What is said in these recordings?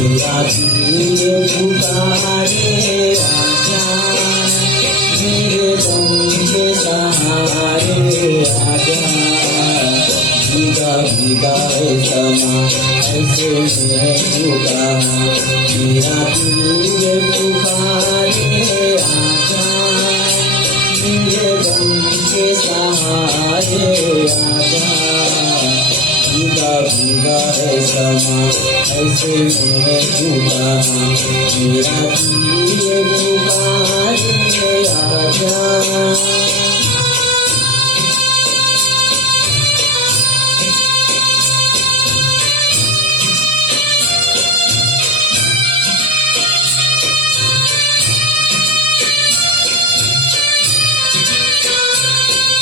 मेरा दिल पुकारे आजा, मेरे गम के सहारे आजा। भीगा भीगा है समा ऐसे मैं झुका, मेरा दिल पुकारे आजा, मेरे गम के सहारे आजा। भीगा भीगा है समा ऐसे मैं झुका, मेरा दिल पुकारे आजा।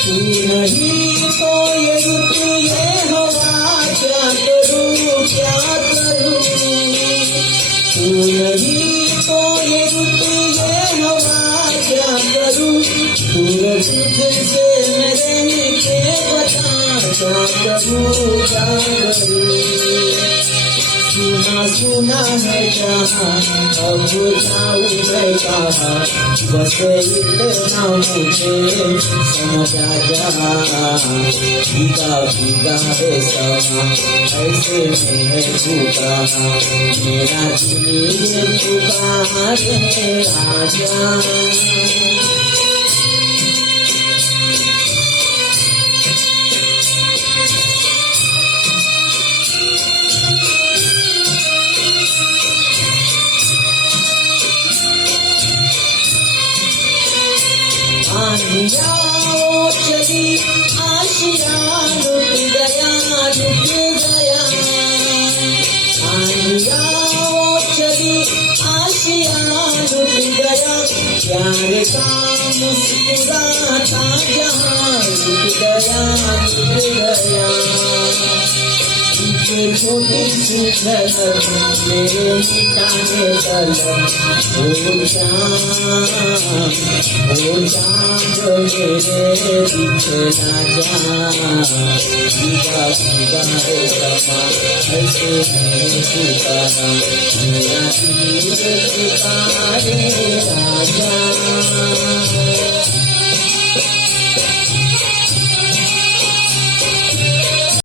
तू नहीं तो ये रुत ये हवा क्या करूं क्या करूं। तू नहीं तो ये रुत ये हवा क्या करूं। दूर तुझसे मैं रह के बता क्या करूं क्या करूं। सुना सुना है जहाँ अब जाऊँ मैं कहाँ, बस इतना मुझे समझ आ जा। भीगा भीगा है समा ऐसे मैं झुका, मेरा दिल पुकारे आजा। आशिया ओ चली आशिया लुट गया लुट गया। आशिया ओ चली आशिया लुट गया। प्यार का मुस्कुराता जहां लुट गया लुट गया। छोटी सी झलक मेरे मिटाने तलक, ओ चाँद मेरे बिछड़ा जा। भीगा भीगा है समा ऐसे मैं झुका, मेरा दिल पुकारे आजा।